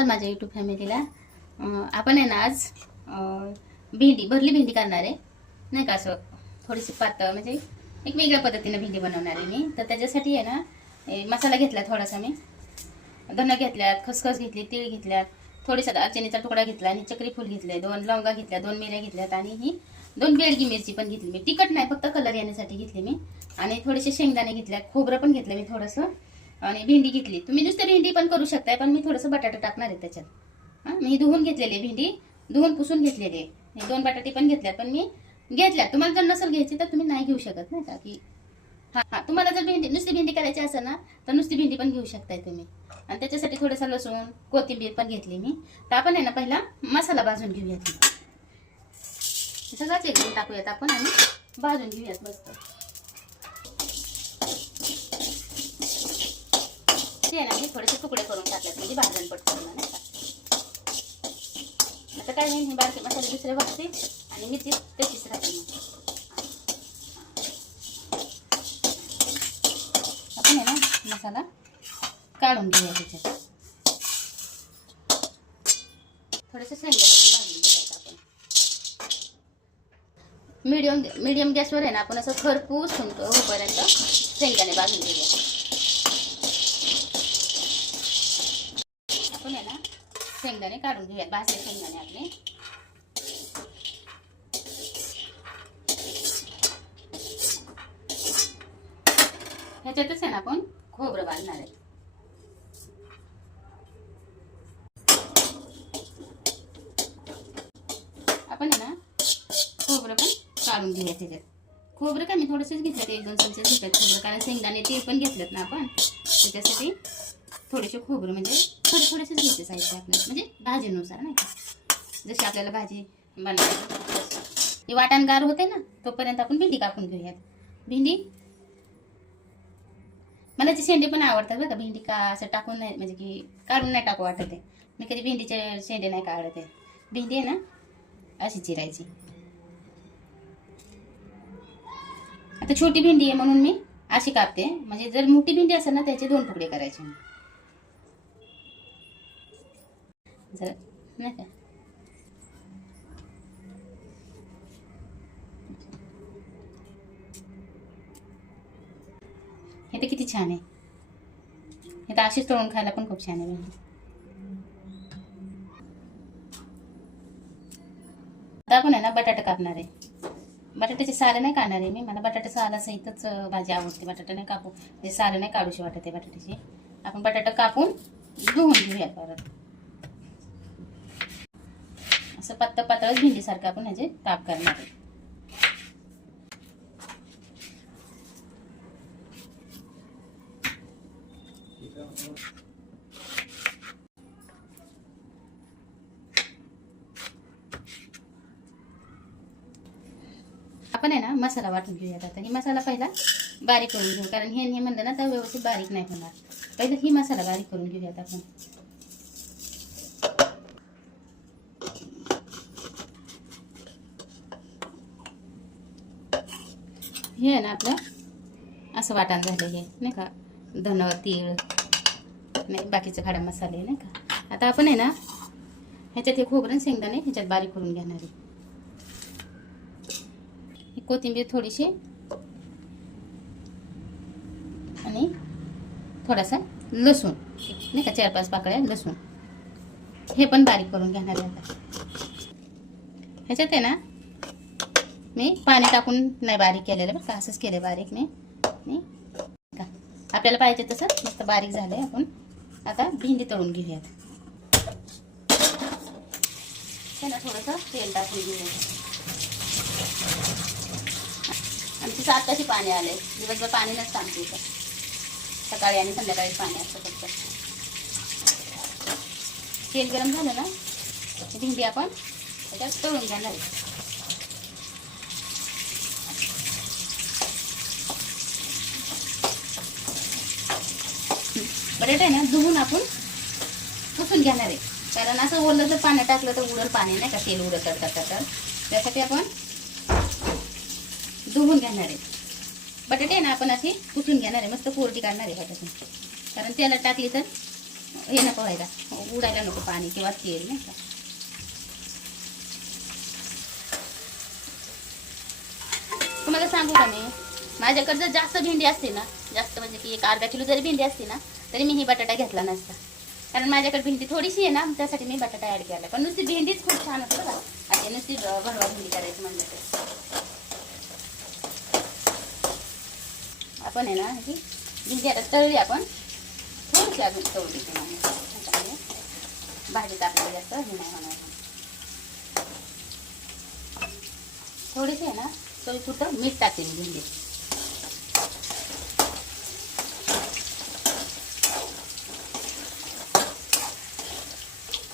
नमस्कार माझ्या यूट्यूब फॅमिलीला. आपण आहे ना आज भरली भेंडी करणार आहे नाही का. असं थोडीशी पातळ म्हणजे एक वेगळ्या पद्धतीने भेंडी बनवणार आहे मी. तर त्याच्यासाठी आहे ना मसाला घेतला थोडासा, मी धने घेतल्यात, खसखस घेतली, तीळ घेतल्यात, थोडीसा दालचिनीचा तुकडा घेतला आणि चक्री फूल घेतले, 2 लवंगा घेतल्या, 2 मिऱ्या घेतल्यात आणि ही 2 बेडगी मिरची पण घेतली. मी तिखट नाही, फक्त कलर येण्यासाठी घेतली मी. आणि थोडेसे शेंगदाणे घेतल्यात, खोबरं पण घेतलं मी थोडंसं, आणि भेंडी घेतली. तुम्ही नुसतं भेंडी पण करू शकताय, पण मी थोडंसं बटाटा टाकणार आहे त्याच्यात. मी धुवून घेतलेली भेंडी, धुवून पुसून घेतलेली आहे. 2 बटाटे पण घेतल्यात, पण मी घेतल्यात. तुम्हाला जर नसेल घ्यायची तर तुम्ही नाही घेऊ शकत नाही का. की हा तुम्हाला जर नुसती भेंडी करायची असेल ना तर नुसती भेंडी पण घेऊ शकताय तुम्ही. आणि त्याच्यासाठी थोडंसं लसूण, कोथिंबीर पण घेतली मी. तर आपण आहे ना पहिला मसाला भाजून घेऊयात. सगळंच एकदम टाकूयात आपण आणि भाजून घेऊयात मस्त. ते ना मी थोडेसे तुकडे करून टाकलेत म्हणजे भाजण पटकन नाही का. आता काय नाही, बारके मसाले दुसरे भाजते आणि मिरची त्याचीच राहते. आपण आहे ना मसाला काढून घेऊया त्याच्यात. थोडेसे शेंगदाणे भाजून घ्यायचं आपण. मीडियम गॅसवर आहे ना आपण असं खरपूस होईपर्यंत शेंगदाणे भाजून घेऊया. आपण आहे ना शेंगदाणे काढून घेऊयात, भाजले शेंगदाणे आपले. ह्याच्यातच आहे ना आपण खोबरं बांधणार आहे. आपण आहे ना खोबरं पण काढून घेऊया त्याच्यात. खोबरं काय मी थोडंसंच घेतलं, 1-2 चमचे घेतलं खोबरं, कारण शेंगदाणे ते पण घेतलेत ना आपण. त्याच्यासाठी थोडेसे खोबरं म्हणजे थोडेसेच घ्यायचे साहित्य आपल्याला, म्हणजे भाजीनुसार नाही का. जशी आपल्याला भाजी बनवायची ही वाटण गार होते ना तोपर्यंत आपण भेंडी कापून घेऊयात. भेंडी मला ती शेंडे पण आवडतात बरं का. भेंडी का असं टाकून नाही, म्हणजे की काढून नाही टाकू वाटत आहे. मी कधी भेंडीचे शेंडे नाही काढत आहे. भेंडी आहे ना अशी चिरायची. आता छोटी भेंडी आहे म्हणून मी अशी कापते, म्हणजे जर मोठी भेंडी असेल ना त्याचे 2 तुकडे करायचे जर नाही का. हे तर किती छान आहे. हे तर अशीच तळून खायला पण खूप छान आहे भेंडी. आता आपण आहे ना बटाटा कापणार आहे. बटाट्याचे साले नाही काढणार आहे मी, मला बटाटा सालासहितच भाजी आवडते. बटाटा नाही कापू, म्हणजे साले नाही काढूशी वाटत आहे बटाट्याची. आपण बटाटा कापून धुवून घेऊया परत. असं पातळच भेंडीसारखं आपण ह्याचे काप करणार आहे. आपण आहे ना मसाला वाटून घेऊयात. आता ही मसाला पहिला बारीक करून घेऊ, कारण हे म्हणलं ना तर व्यवस्थित बारीक नाही होणार. पहिलं ही मसाला बारीक करून घेऊयात आपण. हे आहे ना आपलं असं वाटण झालेलं आहे नाही का. धन, तीळ नाही, बाकीचे खडा मसाले नाही का. आता आपण आहे ना ह्याच्यात हे खोबरं शेंगदाणे ह्याच्यात बारीक करून घेणार आहे. कोथिंबीर थोडीशी आणि थोडासा लसूण नाही का, 4-5 पाकळ्या लसूण हे पण बारीक करून घेणार आहे. आता ह्याच्यात आहे ना मी पाणी टाकून नाही बारीक केलेलं बरं का, असंच केलं बारीक मी का. आपल्याला पाहिजे तसं मस्त बारीक झालंय. आपण आता भेंडी तळून घेऊयात. त्याला थोडंसं तेल टाकून घेऊयात. आमची आत्ताशी पाणी आले, दिवसभर पाणी नसतं आमच्या इथं. सकाळी आणि संध्याकाळी पाणी असतं फक्त. तेल गरम झालं ना भेंडी आपण त्याच्यात तळून घेणार आहे. बटाटा आहे ना धुवून आपण पुसून घेणार आहे, कारण असं ओलं जर पाणी टाकलं तर उडल पाणी नाही का, तेल उडत तर त्यासाठी आपण धुवून घेणार आहे. बटाटे ना आपण अशी पुसून घेणार आहे, मस्त कोरडी काढणार आहे बटाटे, कारण त्याला टाकली तर हे नको व्हायला उडायला नको पाणी किंवा तेल नाही का. तुम्हाला सांगू का मी, माझ्याकडे जर जास्त भेंडी असते ना, जास्त म्हणजे की एक अर्धा किलो जरी भेंडी असते ना, तरी मी ही बटाटा घेतला नसता. कारण माझ्याकडे भेंडी थोडीशी आहे ना, त्यासाठी मी बटाटा ॲड केला. पण नुसती भेंडीच खूप छान होतं बघा. आता नुसती भरवा भेंडी करायची म्हणलं तर आपण आहे ना ही भेंडी आता तळली, आपण थोडीशी अजून तळली त्याच्यामुळे भाजीत आपल्याला जास्त हे नाही होणार. थोडीशी आहे ना चवीपुरतं मीठ टाकते मी भेंडीत.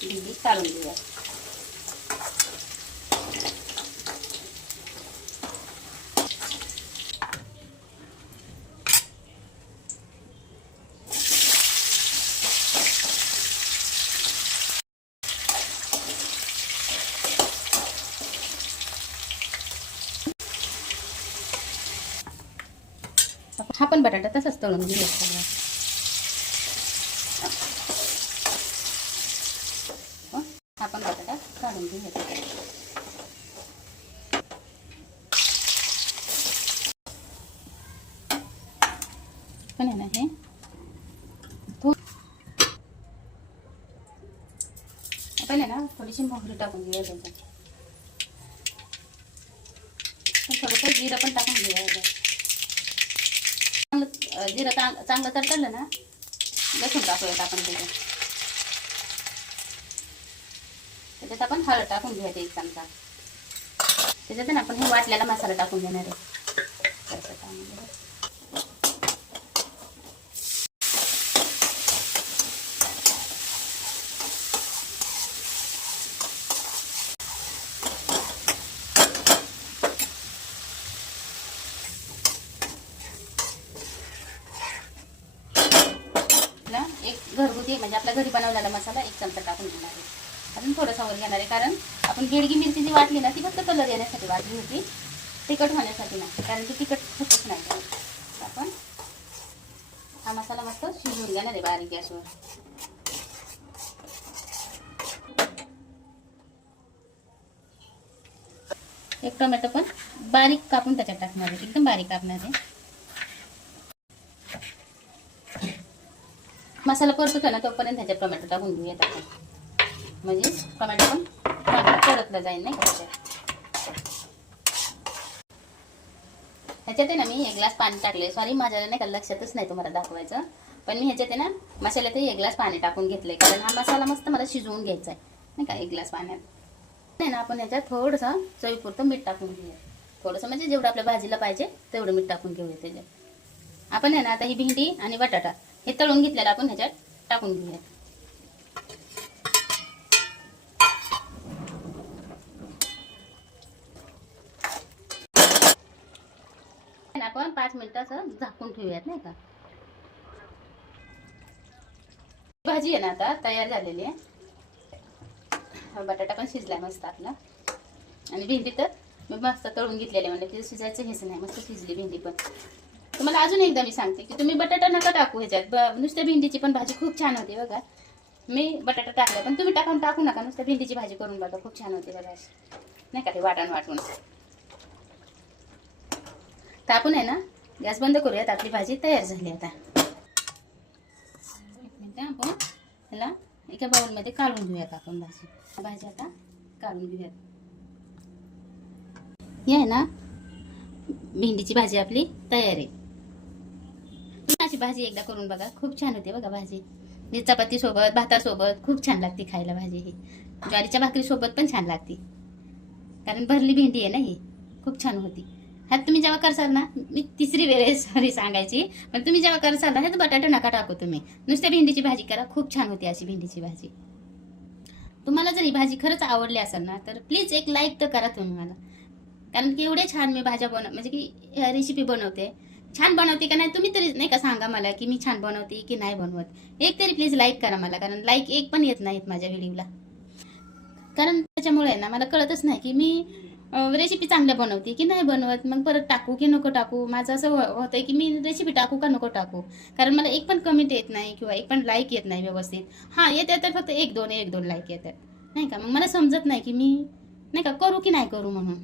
भेंडी काढून घेऊया. हा पण बटाटा तसाच तळून घेऊया. हा पण बटाटा काढून घेऊया. पण आहे ना हे आपण आहे ना थोडीशी मोहरी टाकून घेऊया त्याच्यात. थोडंसं जिरं पण टाकून घेऊया. जिरं चांगलं तडतडलं ना, लसूण टाकूयात आपण त्याच्यात आपण हळद टाकून घेऊया 1 चमचा. त्याच्यात ना आपण हे वाटलेला मसाला टाकून घेणार आहे. एक घरगुती म्हणजे आपल्या घरी बनवलेला मसाला 1 चमचा टाकून घेणार आहे. अजून थोडंसं वर घेणार आहे, कारण आपण बेडगी मिरची जी वाटली ना, ती फक्त कलर येण्यासाठी वाटली होती, तिखट होण्यासाठी नाही. कारण ती तिखट होतच नाही. आपण हा मसाला मस्त शिजवून घेणार आहे बारीक गॅसवर. एक टोमॅटो पण बारीक कापून त्याच्यात टाकणार आहे, एकदम बारीक कापणार आहे. मसाला परततो ना तोपर्यंत ह्याच्यात टोमॅटो टाकून घेऊयात आपण, म्हणजे टोमॅटो पण परतला जाईल नाही का. ह्याच्यात आहे ना मी 1 ग्लास पाणी टाकले. सॉरी, माझ्याला नाही का लक्षातच नाही तुम्हाला दाखवायचं. पण मी ह्याच्यात आहे ना मसाल्यात 1 ग्लास पाणी टाकून घेतलंय, कारण हा मसाला मस्त मला शिजवून घ्यायचा आहे नाही का. 1 ग्लास पाण्यात आहे ना आपण ह्याच्यात थोडंसं चवीपुरतं मीठ टाकून घेऊया. थोडंसं म्हणजे जेवढं आपल्या भाजीला पाहिजे तेवढं मीठ टाकून घेऊया. त्याच्यात आपण आहे ना आता ही भेंडी आणि बटाटा हे तळून घेतलेलं आपण ह्याच्यात टाकून घेऊया. आपण 5 मिनिटं असं झाकून ठेवूयात नाही का. भाजी आहे ना आता तयार झालेली आहे. बटाटा पण शिजलाय मस्त आपला, आणि भेंडी तर मी मस्त तळून घेतलेली म्हणजे तिचं शिजायचं हेच नाही, मस्त शिजली भेंडी पण. तुम्हाला अजून एकदा मी सांगते की तुम्ही बटाटा नका टाकू ह्याच्यात. नुसत्या भेंडीची पण भाजी खूप छान होते बघा. मी बटाटा टाकला, पण तुम्ही टाकू नका. नुसत्या भेंडीची भाजी करून बघा, खूप छान होते बघा नाही का. ते वाटून तर आपण आहे ना गॅस बंद करूयात. आपली भाजी तयार झाली आता. 1 मिनिट आपण ह्याला एका बाउलमध्ये काढून घेऊयात. आपण भाजी आता काढून घेऊयात. ही आहे ना भेंडीची भाजी आपली तयार आहे. अशी भाजी एकदा करून बघा, खूप छान होते बघा भाजी. चपाती सोबत, भातासोबत खूप छान लागते खायला भाजी. ही ज्वारीच्या भाकरी सोबत पण छान लागते, कारण भरली भेंडी आहे ना, ही खूप छान होती. ह्यात तुम्ही जेव्हा करसाल ना, मी 3री वेळ सॉरी सांगायची, पण तुम्ही जेव्हा करसाल ना ह्यात बटाटा नका टाकू. तुम्ही नुसत्या भेंडीची भाजी करा, खूप छान होती अशी भेंडीची भाजी. तुम्हाला जर ही भाजी खरंच आवडली असेल ना, तर प्लीज एक लाईक तर करा तुम्ही मला. कारण की एवढे छान मी भाज्या म्हणजे की रेसिपी बनवते. छान बनवते का नाही तुम्ही तरी नाही का सांगा मला, की मी छान बनवते की नाही बनवत. एक तरी प्लीज लाईक करा मला, कारण लाईक एक पण येत नाहीत माझ्या व्हिडिओला. कारण त्याच्यामुळे ना मला कळतच नाही की मी रेसिपी चांगल्या बनवते की नाही बनवत, मग परत टाकू की नको टाकू. माझं असं होतंय की मी रेसिपी टाकू का नको टाकू, कारण मला एक पण कमेंट येत नाही किंवा एक पण लाईक येत नाही व्यवस्थित. हां येत फक्त एक दोन लाईक येतात नाही का. मग मला समजत नाही की मी नाही का करू की नाही करू म्हणून.